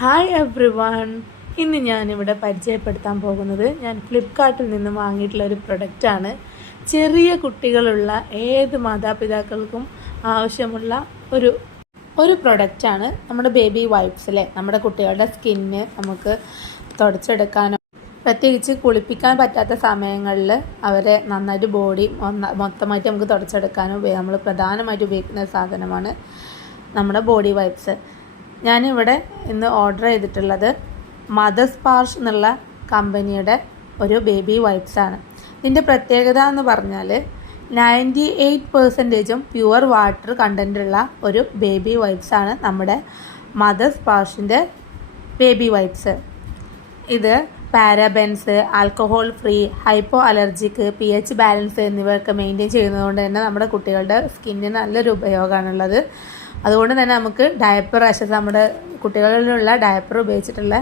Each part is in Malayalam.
Hi every one. ഇന്ന് ഞാനിവിടെ പരിചയപ്പെടുത്താൻ പോകുന്നത് ഞാൻ ഫ്ലിപ്കാർട്ടിൽ നിന്ന് വാങ്ങിയിട്ടുള്ള ഒരു പ്രൊഡക്റ്റാണ്. ചെറിയ കുട്ടികളുള്ള ഏത് മാതാപിതാക്കൾക്കും ആവശ്യമുള്ള ഒരു പ്രൊഡക്റ്റാണ് നമ്മുടെ ബേബി വൈപ്സ് അല്ലേ. നമ്മുടെ കുട്ടികളുടെ സ്കിന്ന് നമുക്ക് തുടച്ചെടുക്കാനോ പ്രത്യേകിച്ച് കുളിപ്പിക്കാൻ പറ്റാത്ത സമയങ്ങളിൽ അവരെ നന്നായിട്ട് ബോഡി മൊത്തമായിട്ട് നമുക്ക് തുടച്ചെടുക്കാനും നമ്മൾ പ്രധാനമായിട്ട് ഉപയോഗിക്കുന്ന സാധനമാണ് നമ്മുടെ ബോഡി വൈപ്സ്. ഞാനിവിടെ ഇന്ന് ഓർഡർ ചെയ്തിട്ടുള്ളത് മദർ സ്പാർഷ് എന്നുള്ള കമ്പനിയുടെ ഒരു ബേബി വൈപ്സാണ്. ഇതിൻ്റെ പ്രത്യേകത എന്ന് പറഞ്ഞാൽ 98% പ്യുവർ വാട്ടർ കണ്ടൻറ്റുള്ള ഒരു ബേബി വൈപ്സാണ് നമ്മുടെ മദർ സ്പാർഷിൻ്റെ ബേബി വൈപ്സ്. ഇത് parabens, alcohol free, hypo allergic, pH balance എന്നിവയൊക്കെ മെയിൻറ്റെയിൻ ചെയ്യുന്നതുകൊണ്ട് തന്നെ നമ്മുടെ കുട്ടികളുടെ സ്കിന്നിന് നല്ലൊരു ഉപയോഗമാണുള്ളത്. അതുകൊണ്ട് തന്നെ നമുക്ക് ഡയപ്പർ റാഷസ്, നമ്മുടെ കുട്ടികളിലുള്ള ഡയപ്പർ ഉപയോഗിച്ചിട്ടുള്ള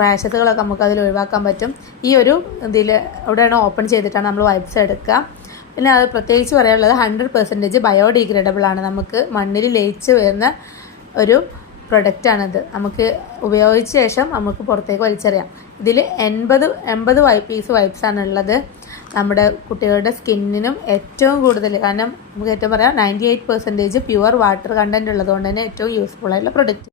റാഷസുകളൊക്കെ നമുക്ക് അതിൽ ഒഴിവാക്കാൻ പറ്റും. ഈ ഒരു ഇവിടെയാണ് ഓപ്പൺ ചെയ്തിട്ടാണ് നമ്മൾ വൈപ്സ് എടുക്കുക. പിന്നെ അത് പ്രത്യേകിച്ച് പറയാനുള്ളത് 100% ബയോഡിഗ്രേഡബിൾ ആണ്. നമുക്ക് മണ്ണിൽ ലയിച്ച് വരുന്ന ഒരു പ്രൊഡക്റ്റാണിത്. നമുക്ക് ഉപയോഗിച്ച ശേഷം നമുക്ക് പുറത്തേക്ക് വലിച്ചെറിയാം. ഇതിൽ 80 പീസ് വൈപ്സാണ് ഉള്ളത്. നമ്മുടെ കുട്ടികളുടെ സ്കിന്നിനും ഏറ്റവും കൂടുതൽ, കാരണം നമുക്ക് ഏറ്റവും പറയാം 98% പ്യുവർ വാട്ടർ കണ്ടൻറ്റ് ഉള്ളതുകൊണ്ട് തന്നെ ഏറ്റവും യൂസ്ഫുൾ ആയിട്ടുള്ള പ്രൊഡക്റ്റ്.